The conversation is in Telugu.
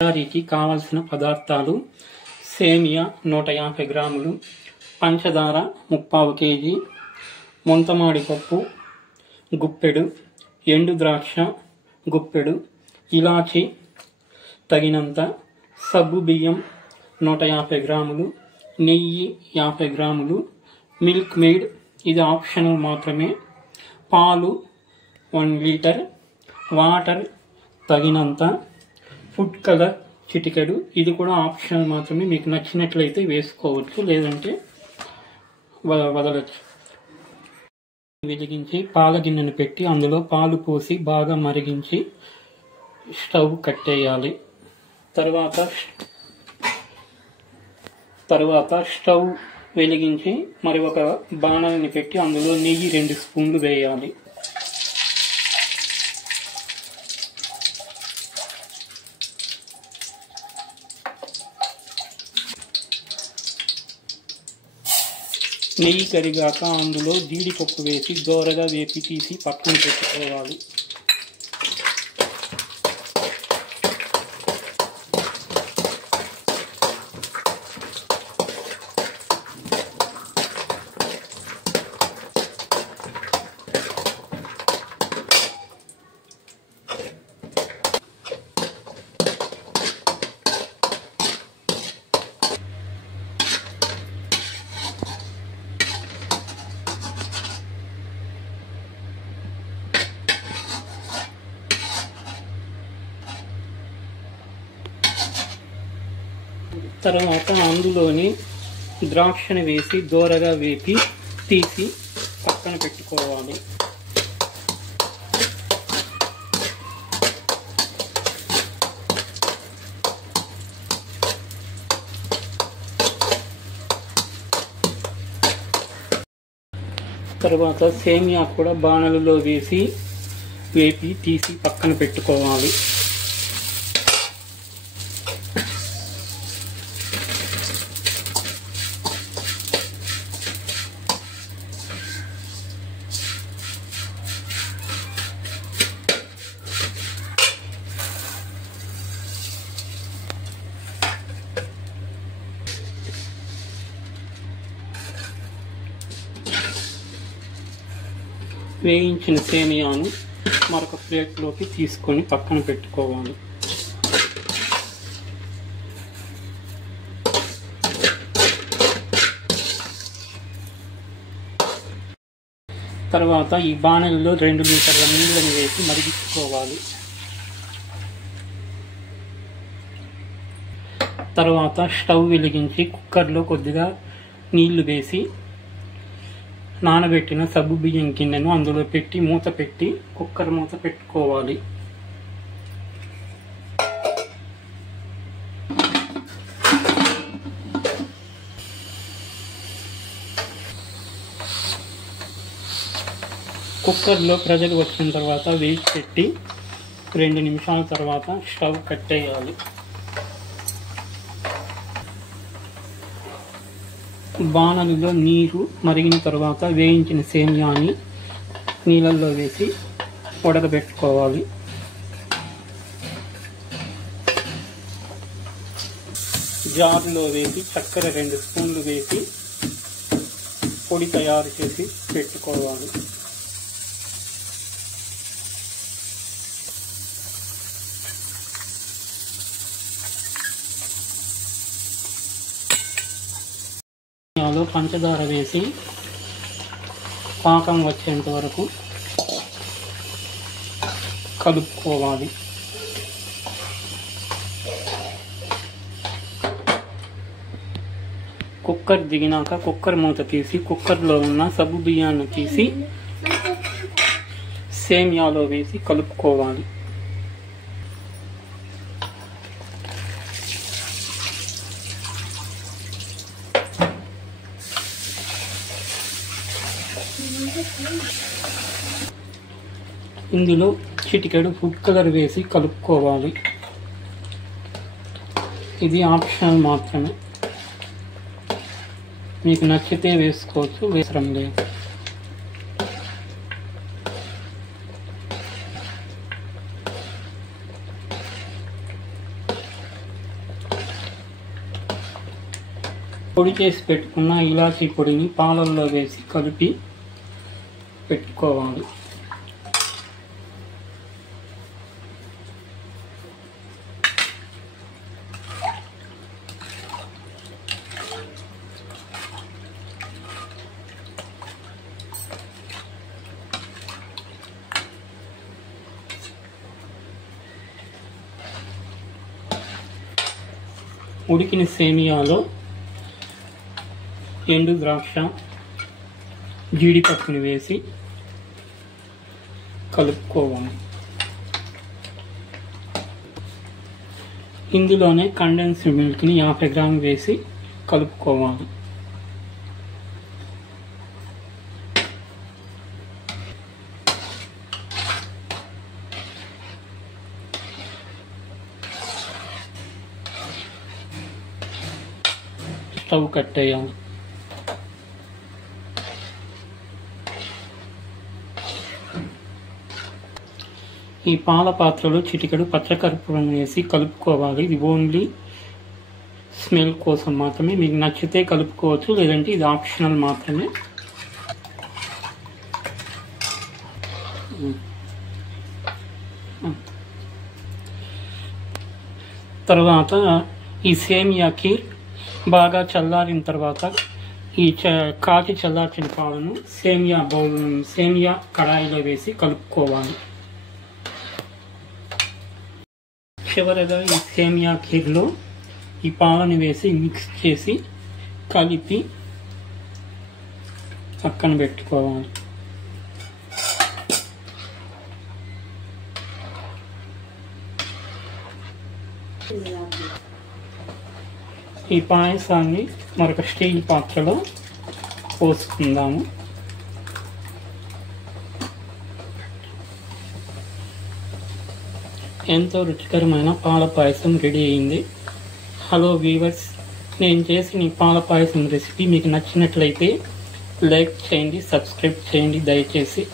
తయారీకి కావలసిన పదార్థాలు: సేమియా 150 గ్రాములు, పంచదార 3/4 కేజీ, ముంతమాడి పప్పు గుప్పెడు, ఎండు ద్రాక్ష గుప్పెడు, ఇలాచి తగినంత, సబ్బు బియ్యం 150 గ్రాములు, నెయ్యి 50 గ్రాములు, మిల్క్ మేడ్ ఇది ఆప్షనల్ మాత్రమే, పాలు 1 లీటర్, వాటర్ తగినంత, ఫుడ్ కలర్ చిటికెడు ఇది కూడా ఆప్షనల్ మాత్రమే, మీకు నచ్చినట్లయితే వేసుకోవచ్చు లేదంటే వదలచ్చు. వెలిగించి పాల గిన్నెను పెట్టి అందులో పాలు పోసి బాగా మరిగించి స్టవ్ కట్టేయాలి. తర్వాత స్టవ్ వెలిగించి మరి ఒక బాణలిని పెట్టి అందులో నెయ్యి 2 స్పూన్లు వేయాలి. నెయ్యి కరిగాక అందులో జీడిపప్పు వేసి దోరగా వేపి తీసి పక్కన పెట్టుకోవాలి. తర్వాత అందులోని ద్రాక్షను వేసి దోరగా వేపి తీసి పక్కన పెట్టుకోవాలి. తర్వాత సేమియా కూడా బాణలలో వేసి వేపి తీసి పక్కన పెట్టుకోవాలి. వేయించిన సేమియాను మరొక ప్లేట్లోకి తీసుకొని పక్కన పెట్టుకోవాలి. తర్వాత ఈ బాణలిలో 2 లీటర్ల నీళ్ళని వేసి మరిగించుకోవాలి. తర్వాత స్టవ్ వెలిగించి కుక్కర్లో కొద్దిగా నీళ్లు వేసి నానబెట్టిన సబ్బు బియ్యం గిన్నెను అందులో పెట్టి మూత పెట్టి కుక్కర్ మూత పెట్టుకోవాలి. కుక్కర్లో ప్రెషర్ వచ్చిన తర్వాత వెయిట్ పెట్టి 2 నిమిషాల తర్వాత స్టవ్ కట్టేయాలి. బాణలిలో నీరు మరిగిన తర్వాత వేయించిన సేమియాని నీళ్ళల్లో వేసి ఉడకబెట్టుకోవాలి. జార్లో వేసి చక్కెర 2 స్పూన్లు వేసి పొడి తయారు చేసి పెట్టుకోవాలి. పంచదార వేసి పాకం వచ్చేంత వరకు కలుపుకోవాలి. కుక్కర్ దిగినాక కుక్కర్ మూత తీసి కుక్కర్లో ఉన్న సబ్బు బియ్యాన్ని తీసి సేమియాలో వేసి కలుపుకోవాలి. ఇందులో చిటికెడు ఫుడ్ కలర్ వేసి కలుపుకోవాలి. ఇది ఆప్షనల్ మాత్రమే, మీకు నచ్చితే వేసుకోవచ్చు, వేసరం లేదు. పొడి చేసి పెట్టుకున్న ఇలాచీ పొడిని పాలల్లో వేసి కలిపి పెట్టుకోవాలి. ఉడికిన సేమియాలో ఎండు ద్రాక్ష, జీడిపప్పుని వేసి కలుపుకోవాలి. ఇందులోనే కండెన్స్డ్ మిల్క్ని 50 గ్రాములు వేసి కలుపుకోవాలి. స్టవ్ కట్టేయాలి. ఈ పాల పాత్రలో చిటికెడు పచ్చకర్పూరం వేసి కలుపుకోవాలి. ఇది ఓన్లీ స్మెల్ కోసం మాత్రమే. మీకు నచ్చితే కలుపుకోవచ్చు, లేదంటే ఇది ఆప్షనల్ మాత్రమే. తర్వాత ఈ సేమియా ఖీర్ బాగా చల్లారిన తర్వాత ఈ కాచి చల్లార్చిన పాలను సేమియా కడాయిలో వేసి కలుపుకోవాలి. చివరగా ఈ సేమియా ఖీర్లో ఈ పాలను వేసి మిక్స్ చేసి కలిపి పక్కన పెట్టుకోవాలి. ఈ పాయసాన్ని మరొక స్టీల్ పాత్రలో పోసుకుందాము. ఎంతో రుచికరమైన పాల పాయసం రెడీ అయింది. హలో వ్యూవర్స్, నేను చేసిన ఈ పాల పాయసం రెసిపీ మీకు నచ్చినట్లయితే లైక్ చేయండి, సబ్స్క్రైబ్ చేయండి దయచేసి.